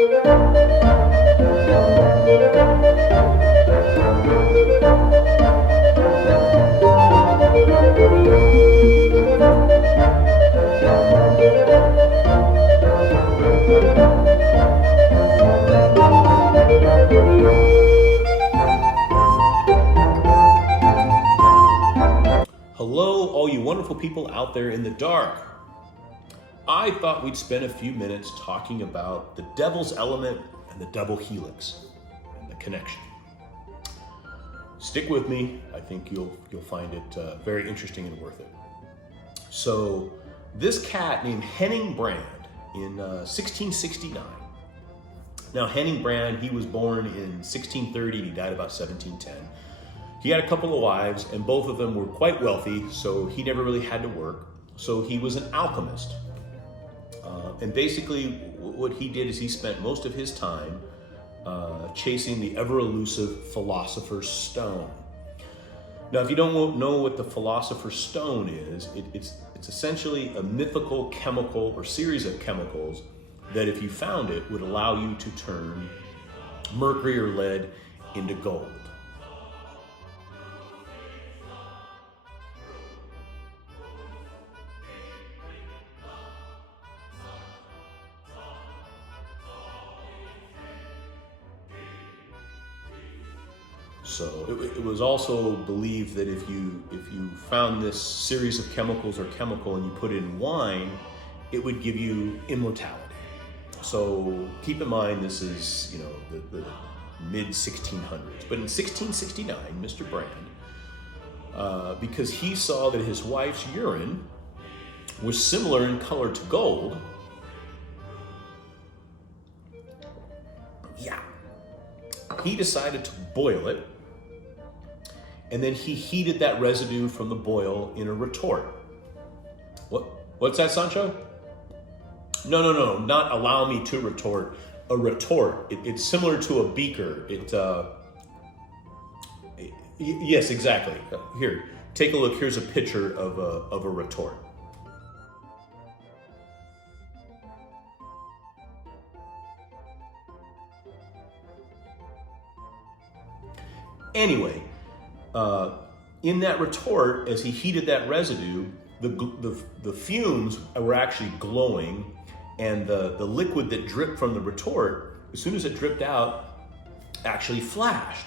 Hello, all you wonderful people out there in the dark. I thought we'd spend a few minutes talking about the devil's element and the double helix and the connection. Stick with me. I think you'll find it very interesting and worth it. So, this cat named Hennig Brand in 1669. Now, Hennig Brand, he was born in 1630 and he died about 1710. He had a couple of wives, and both of them were quite wealthy, so he never really had to work. So he was an alchemist. And basically, what he did is he spent most of his time chasing the ever-elusive Philosopher's Stone. Now, if you don't know what the Philosopher's Stone is, it's essentially a mythical chemical or series of chemicals that, if you found it, would allow you to turn mercury or lead into gold. So it was also believed that if you found this series of chemicals or chemical and you put it in wine, it would give you immortality. So keep in mind this is the mid 1600s. But in 1669, Mr. Brand, because he saw that his wife's urine was similar in color to gold, he decided to boil it. And then he heated that residue from the boil in a retort. What's that, Sancho? No, not allow me to retort. A retort. It's similar to a beaker. Yes, exactly. Here, take a look. Here's a picture of a retort. Anyway. In that retort, as he heated that residue, the fumes were actually glowing, and the liquid that dripped from the retort, as soon as it dripped out, actually flashed.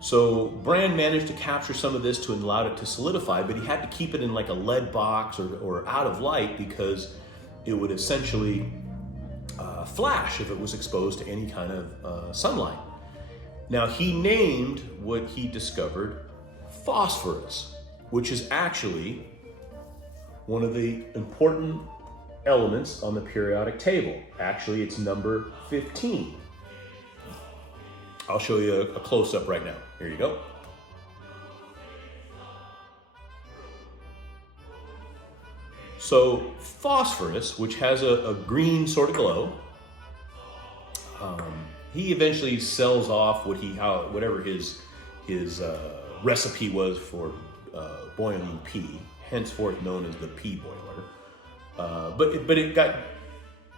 So Brand managed to capture some of this to allow it to solidify, but he had to keep it in like a lead box or out of light because it would essentially flash if it was exposed to any kind of sunlight. Now, he named what he discovered phosphorus, which is actually one of the important elements on the periodic table. Actually, it's number 15. I'll show you a close-up right now. Here you go. So phosphorus, which has a green sort of glow, he eventually sells off whatever his recipe was for boiling pea, henceforth known as the pea boiler. But it got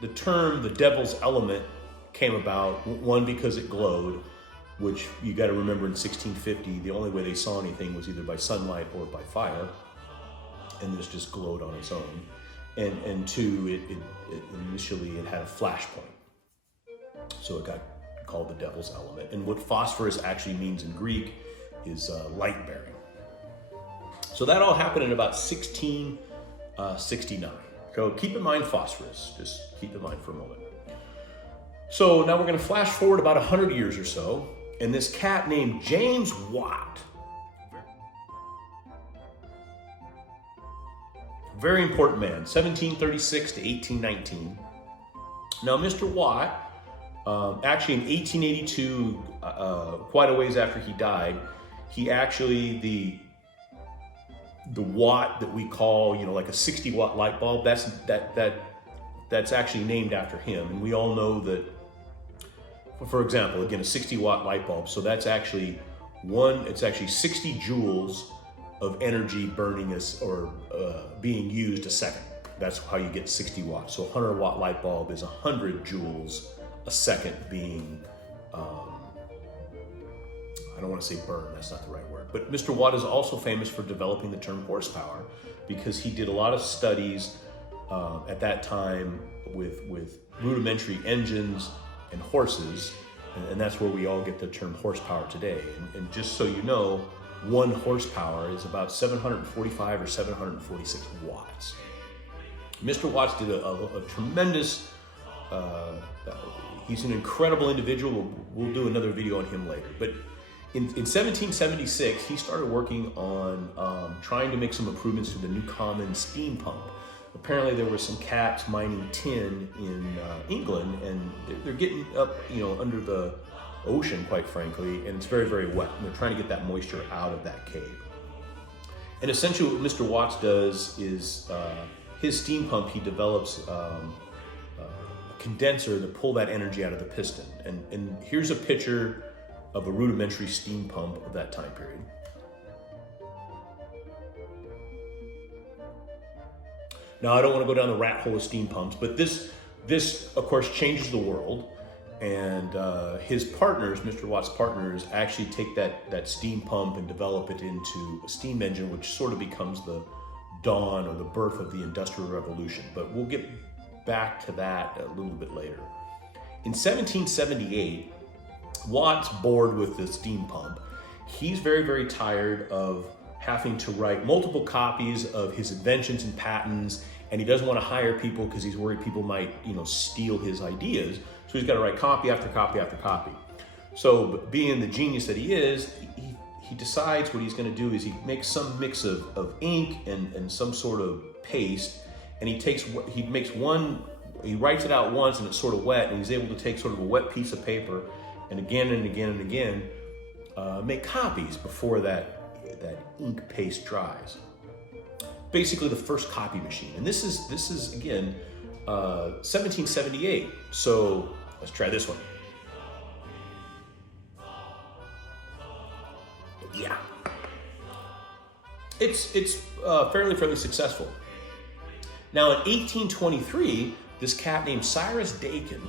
the term the devil's element came about, one, because it glowed, which you got to remember in 1650 the only way they saw anything was either by sunlight or by fire, and this just glowed on its own. And two, it initially had a flash point, so it got called the devil's element. And what phosphorus actually means in Greek is light bearing. So that all happened in about 1669. So keep in mind phosphorus, just keep in mind for a moment. So now we're going to flash forward about 100 years or so, and this cat named James Watt, very important man, 1736 to 1819. Now, Mr. Watt, actually in 1882, quite a ways after he died, he actually, the watt that we call, like a 60 watt light bulb, that's actually named after him. And we all know that, for example, again, a 60 watt light bulb, so that's actually it's actually 60 joules of energy burning or being used a second. That's how you get 60 watts. So a 100 watt light bulb is 100 joules a second being, I don't want to say burn, that's not the right word, but Mr. Watt is also famous for developing the term horsepower because he did a lot of studies at that time with rudimentary engines and horses, and that's where we all get the term horsepower today. And just so you know, 1 horsepower is about 745 or 746 watts. Mr. Watts did a tremendous, he's an incredible individual. We'll do another video on him later. But in 1776, he started working on trying to make some improvements to the Newcomen steam pump. Apparently there were some cats mining tin in England, and they're getting up, under the ocean, quite frankly, and it's very, very wet. And they're trying to get that moisture out of that cave. And essentially what Mr. Watts does is his steam pump, he develops a condenser to pull that energy out of the piston. And here's a picture of a rudimentary steam pump of that time period. Now, I don't want to go down the rat hole of steam pumps, but this of course changes the world. And his partners, Mr. Watt's partners, actually take that steam pump and develop it into a steam engine, which sort of becomes the dawn or the birth of the Industrial Revolution. But we'll get back to that a little bit later. In 1778, Watt's bored with the steam pump. He's very, very tired of having to write multiple copies of his inventions and patents, and he doesn't want to hire people because he's worried people might, steal his ideas. So he's got to write copy after copy after copy. So being the genius that he is, he decides what he's going to do is he makes some mix of ink and some sort of paste, and he writes it out once and it's sort of wet, and he's able to take sort of a wet piece of paper and again and again and again make copies before that ink paste dries. Basically the first copy machine. And this is again 1778. So let's try this one. Yeah, it's fairly successful. Now in 1823, this cat named Cyrus Dakin,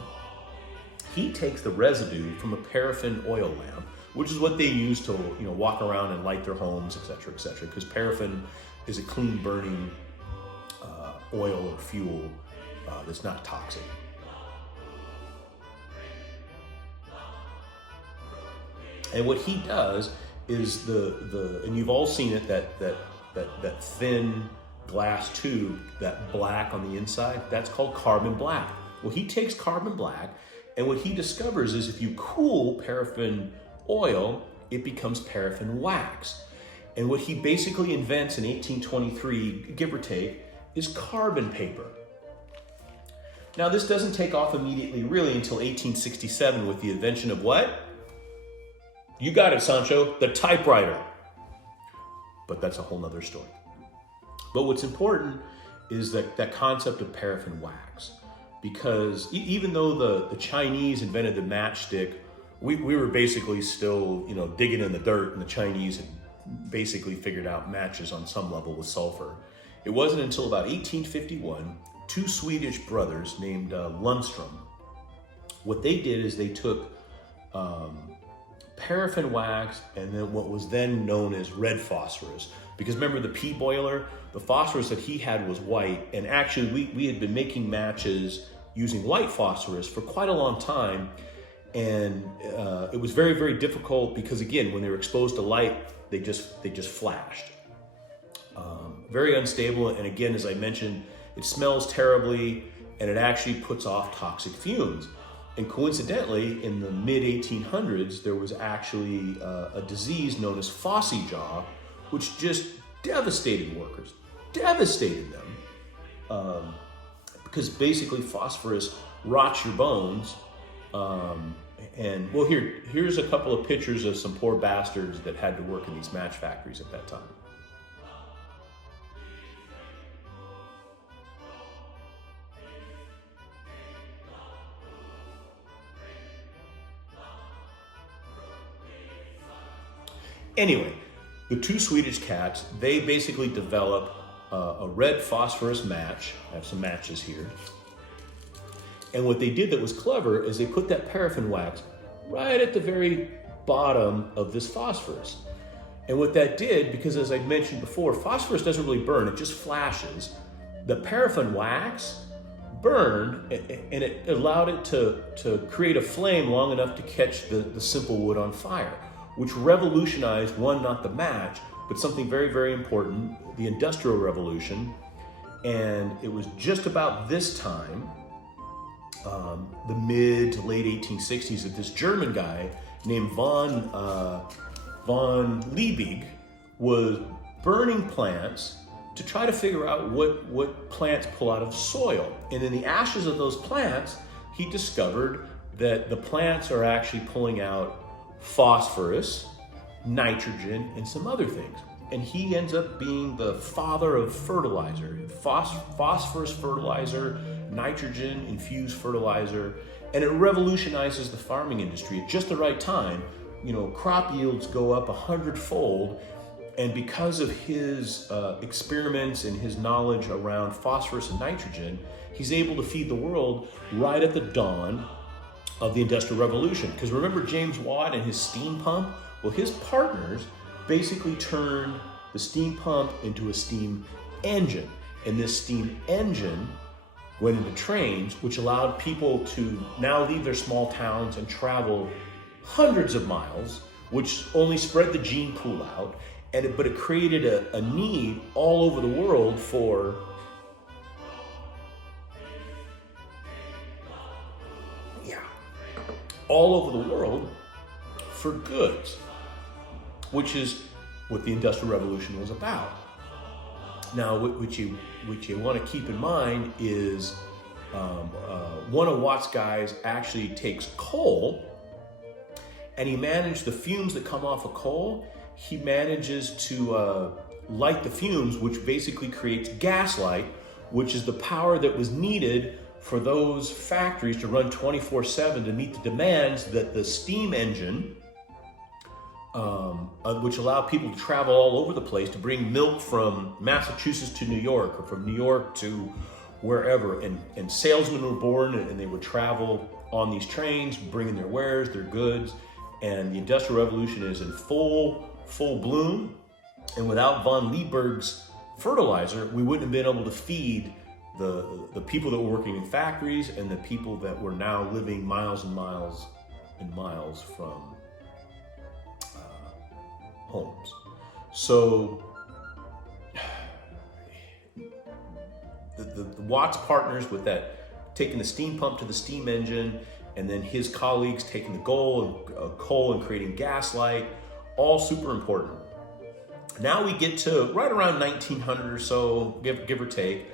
he takes the residue from a paraffin oil lamp, which is what they use to walk around and light their homes, etc., etc. Because paraffin is a clean burning oil or fuel that's not toxic. And what he does is and you've all seen it, that thin glass tube, that black on the inside, that's called carbon black. Well, he takes carbon black, and what he discovers is if you cool paraffin oil, it becomes paraffin wax. And what he basically invents in 1823, give or take, is carbon paper. Now, this doesn't take off immediately, really, until 1867 with the invention of what? You got it, Sancho, the typewriter. But that's a whole nother story. But what's important is that concept of paraffin wax. Because even though the Chinese invented the matchstick, we were basically still, digging in the dirt, and the Chinese had basically figured out matches on some level with sulfur. It wasn't until about 1851, 2 Swedish brothers named Lundström, what they did is they took paraffin wax and then what was then known as red phosphorus. Because remember the pea boiler, the phosphorus that he had was white, and actually we had been making matches using white phosphorus for quite a long time, and it was very, very difficult because again, when they were exposed to light, they just flashed. Very unstable, and again, as I mentioned, it smells terribly, and it actually puts off toxic fumes. And coincidentally, in the mid-1800s, there was actually a disease known as phossy jaw, which just devastated workers, devastated them, because basically phosphorus rots your bones. And well, here's a couple of pictures of some poor bastards that had to work in these match factories at that time. Anyway, the 2 Swedish cats, they basically develop a red phosphorus match. I have some matches here. And what they did that was clever is they put that paraffin wax right at the very bottom of this phosphorus. And what that did, because as I mentioned before, phosphorus doesn't really burn, it just flashes. The paraffin wax burned, and it allowed it to create a flame long enough to catch the simple wood on fire, which revolutionized, one, not the match, but something very, very important, the Industrial Revolution. And it was just about this time, the mid to late 1860s, that this German guy named von Liebig was burning plants to try to figure out what plants pull out of soil. And in the ashes of those plants, he discovered that the plants are actually pulling out phosphorus, nitrogen, and some other things. And he ends up being the father of fertilizer, phosphorus fertilizer, nitrogen infused fertilizer, and it revolutionizes the farming industry at just the right time. You know, crop yields go up 100-fold, and because of his experiments and his knowledge around phosphorus and nitrogen, he's able to feed the world right at the dawn of the Industrial Revolution. Because remember James Watt and his steam pump? Well, his partners basically turned the steam pump into a steam engine. And this steam engine went into trains, which allowed people to now leave their small towns and travel hundreds of miles, which only spread the gene pool out. But it created a need all over the world for goods, which is what the Industrial Revolution was about. Now, what you want to keep in mind is one of Watt's guys actually takes coal, and he managed the fumes that come off of coal. He manages to light the fumes, which basically creates gaslight, which is the power that was needed for those factories to run 24/7 to meet the demands that the steam engine, which allowed people to travel all over the place to bring milk from Massachusetts to New York, or from New York to wherever. And salesmen were born, and they would travel on these trains, bringing their wares, their goods. And the Industrial Revolution is in full bloom. And without von Liebig's fertilizer, we wouldn't have been able to feed the people that were working in factories and the people that were now living miles and miles and miles from homes. So the Watts partners with that, taking the steam pump to the steam engine, and then his colleagues taking the coal and creating gaslight, all super important. Now we get to right around 1900 or so, give or take.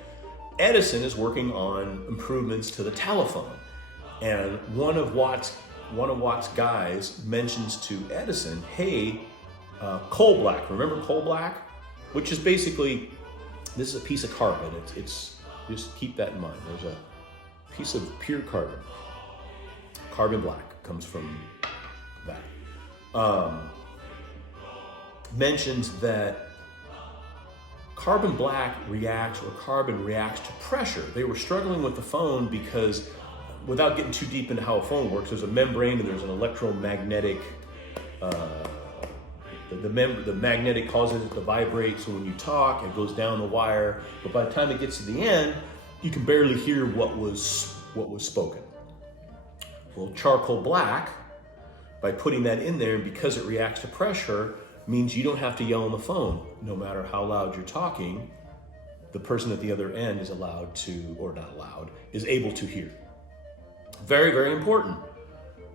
Edison is working on improvements to the telephone, and one of Watt's guys mentions to Edison, "Hey, coal black. Remember coal black? Which is basically, this is a piece of carbon. It's just keep that in mind. There's a piece of pure carbon. Carbon black comes from that." Mentions that carbon black reacts to pressure. They were struggling with the phone because, without getting too deep into how a phone works, there's a membrane and there's an electromagnetic, the magnetic causes it to vibrate, so when you talk, it goes down the wire, but by the time it gets to the end, you can barely hear what was spoken. Well, charcoal black, by putting that in there, and because it reacts to pressure, means you don't have to yell on the phone. No matter how loud you're talking, the person at the other end is allowed to, or not allowed, is able to hear. Very, very important,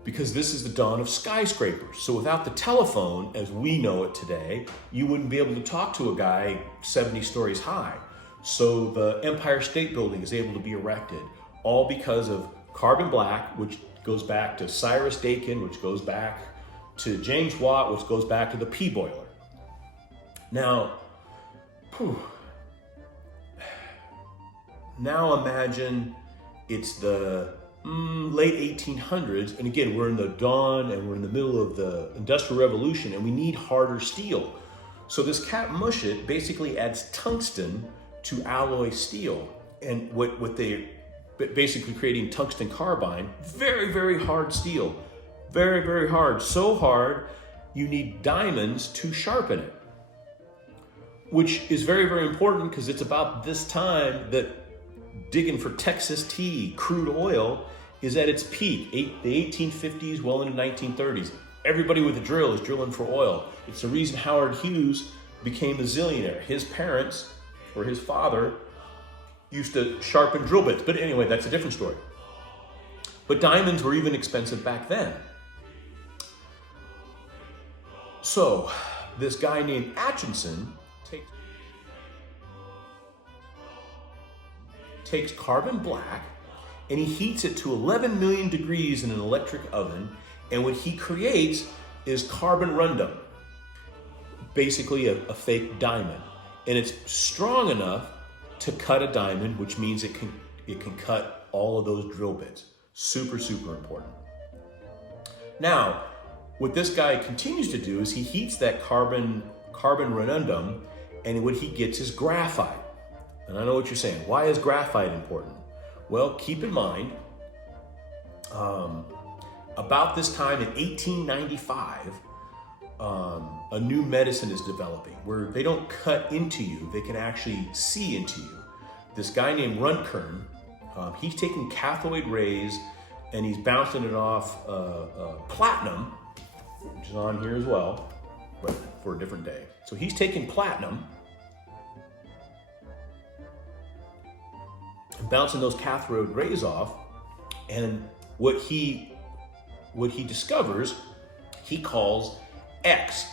because this is the dawn of skyscrapers. So without the telephone, as we know it today, you wouldn't be able to talk to a guy 70 stories high. So the Empire State Building is able to be erected, all because of carbon black, which goes back to Cyrus Dakin, which goes back to James Watt, which goes back to the pea boiler. Now, now imagine it's the late 1800s, and again, we're in the dawn and we're in the middle of the Industrial Revolution, and we need harder steel. So this Cat Mushet basically adds tungsten to alloy steel. And what they basically creating tungsten carbide, very, very hard steel. Very, very hard. So hard, you need diamonds to sharpen it. Which is very, very important because it's about this time that digging for Texas tea, crude oil, is at its peak. The 1850s, well into 1930s. Everybody with a drill is drilling for oil. It's the reason Howard Hughes became a zillionaire. His parents, or his father, used to sharpen drill bits. But anyway, that's a different story. But diamonds were even expensive back then. So, this guy named Atchison takes carbon black and he heats it to 11 million degrees in an electric oven, and what he creates is carbon rundum, basically a fake diamond. And it's strong enough to cut a diamond, which means it can cut all of those drill bits. Super, super important. Now, what this guy continues to do is he heats that carbon rundum, and what he gets is graphite. And I know what you're saying. Why is graphite important? Well, keep in mind, about this time in 1895, a new medicine is developing where they don't cut into you, they can actually see into you. This guy named Röntgen, he's taking cathode rays and he's bouncing it off platinum, which is on here as well, but for a different day. So he's taking platinum and bouncing those cathode rays off, and what he discovers, he calls X,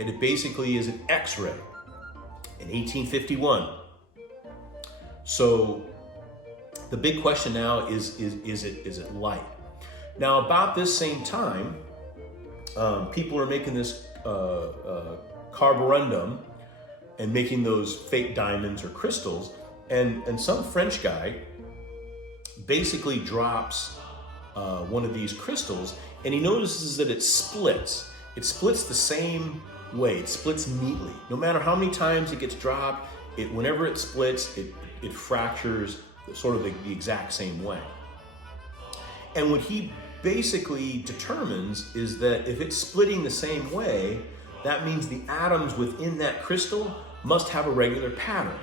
and it basically is an X-ray in 1851. So the big question now is it light? Now, about this same time, people are making this carborundum and making those fake diamonds or crystals, and some French guy basically drops one of these crystals, and he notices that it splits. It splits the same way. It splits neatly. No matter how many times it gets dropped, whenever it splits, it fractures sort of the exact same way. And what he basically determines is that if it's splitting the same way, that means the atoms within that crystal must have a regular pattern.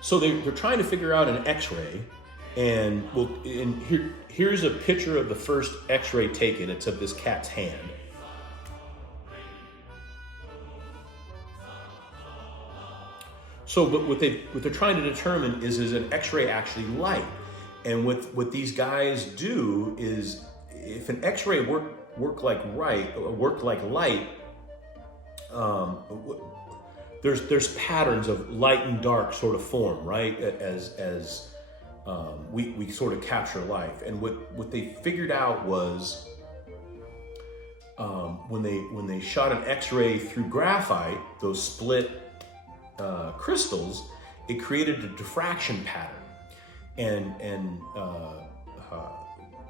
So they're trying to figure out an X-ray, and here's a picture of the first X-ray taken. It's of this cat's hand. So, but what they're trying to determine is an X-ray actually light? And what these guys do is, if an X-ray worked like light, there's patterns of light and dark sort of form, right? As we sort of capture life. And what they figured out was when they shot an X-ray through graphite, those split crystals, it created a diffraction pattern. And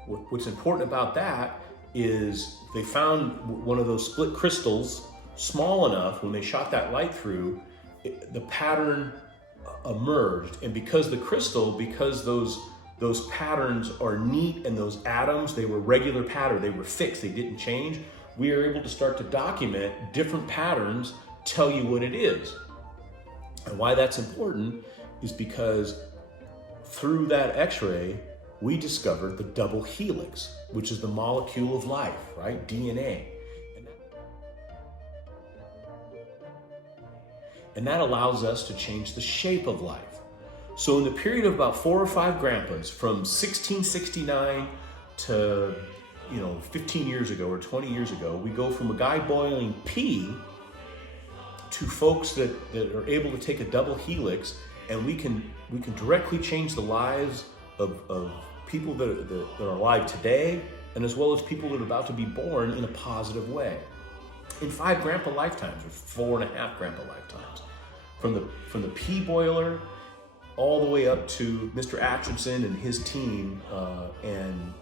what's important about that is they found one of those split crystals small enough when they shot that light through, the pattern emerged. And because those patterns are neat, and those atoms, they were regular pattern, they were fixed, they didn't change, we are able to start to document different patterns, tell you what it is. And why that's important is because through that X-ray, we discovered the double helix, which is the molecule of life, right? DNA. And that allows us to change the shape of life. So in the period of about 4 or 5 grandpas, from 1669 to 15 years ago or 20 years ago, we go from a guy boiling pea to folks that are able to take a double helix, and we can directly change the lives of people that are alive today, and as well as people that are about to be born in a positive way. In 5 grandpa lifetimes, or 4.5 grandpa lifetimes, from the pea boiler all the way up to Mr. Atchison and his team, and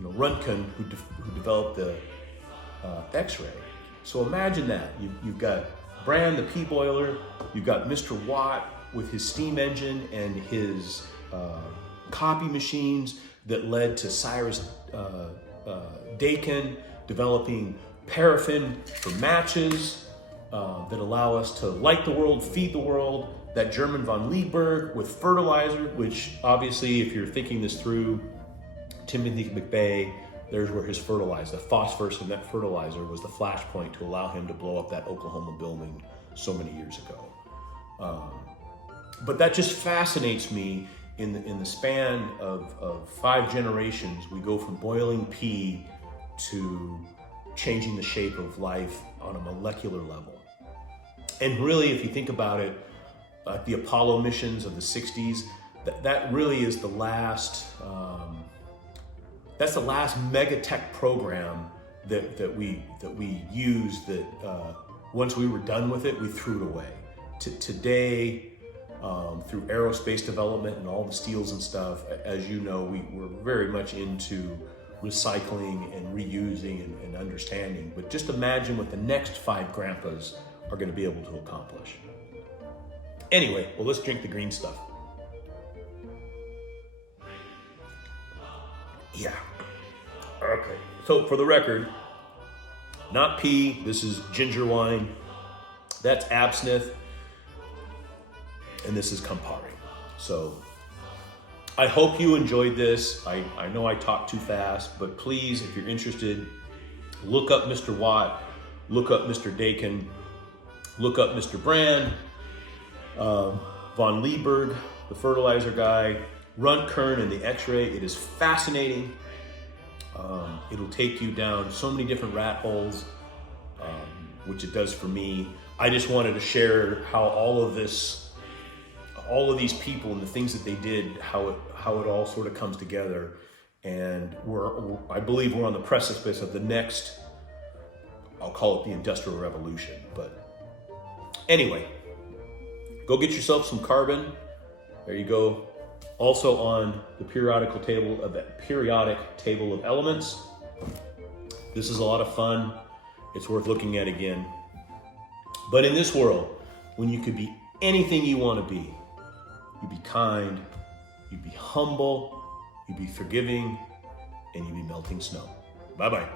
Röntgen, who developed the X-ray. So imagine that. You've got Brand, the pea boiler, you've got Mr. Watt with his steam engine and his copy machines that led to Cyrus Dakin developing paraffin for matches that allow us to light the world, feed the world. That German von Liebig with fertilizer, which obviously, if you're thinking this through, Timothy McVeigh, there's where his fertilizer, the phosphorus in that fertilizer was the flashpoint to allow him to blow up that Oklahoma building so many years ago. But that just fascinates me. In the span of 5 generations, we go from boiling pea to changing the shape of life on a molecular level. And really, if you think about it, the Apollo missions of the 60s, that really is the last, that's the last megatech program that we used that once we were done with it, we threw it away. Today, through aerospace development and all the steels and stuff, as you know, we're very much into recycling and reusing and understanding. But just imagine what the next 5 grandpas are going to be able to accomplish. Anyway, well, let's drink the green stuff. Yeah. Okay. So for the record, not pea, this is ginger wine. That's absinthe. And this is Campari. So I hope you enjoyed this. I know I talked too fast, but please, if you're interested, look up Mr. Watt, look up Mr. Dakin, look up Mr. Brand, von Liebig, the fertilizer guy, Röntgen and the X-ray. It is fascinating. It'll take you down so many different rat holes, which it does for me. I just wanted to share how all of these people and the things that they did, how it all sort of comes together. And I believe we're on the precipice of the next, I'll call it the Industrial Revolution. But anyway, go get yourself some carbon. There you go. Also on the periodic table of elements. This is a lot of fun. It's worth looking at again. But in this world, when you could be anything you want to be, you'd be kind, you'd be humble, you'd be forgiving, and you'd be melting snow. Bye-bye.